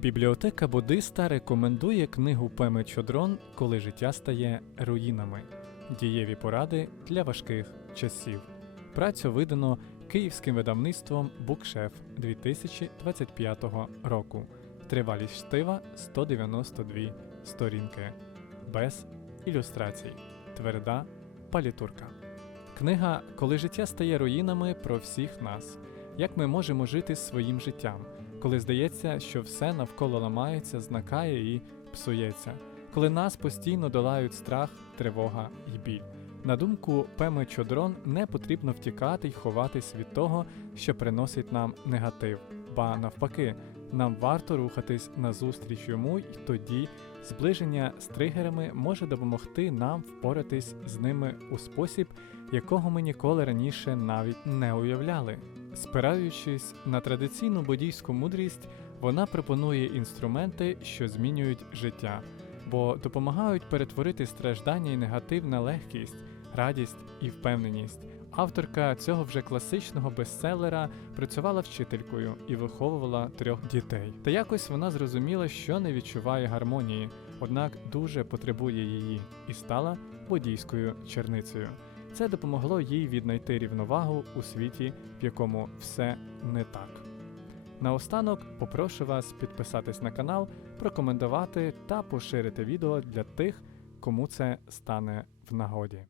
Бібліотека буддиста рекомендує книгу Пеми Чодрон Коли життя стає руїнами. Дієві поради для важких часів. Працю видано київським видавництвом Букшеф 2025 року. Тривалість штива 192 сторінки. Без ілюстрацій. Тверда палітурка. Книга Коли життя стає руїнами про всіх нас. Як ми можемо жити своїм життям, коли здається, що все навколо ламається, знакає і псується, коли нас постійно долають страх, тривога і біль. На думку Пеми Чодрон, не потрібно втікати й ховатись від того, що приносить нам негатив, ба навпаки, нам варто рухатись назустріч йому, і тоді зближення з тригерами може допомогти нам впоратись з ними у спосіб, якого ми ніколи раніше навіть не уявляли. Спираючись на традиційну буддійську мудрість, вона пропонує інструменти, що змінюють життя, бо допомагають перетворити страждання і негатив на легкість, радість і впевненість. Авторка цього вже класичного бестселера працювала вчителькою і виховувала трьох дітей. Та якось вона зрозуміла, що не відчуває гармонії, однак дуже потребує її, і стала буддійською черницею. Це допомогло їй віднайти рівновагу у світі, в якому все не так. Наостанок попрошу вас підписатись на канал, прокоментувати та поширити відео для тих, кому це стане в нагоді.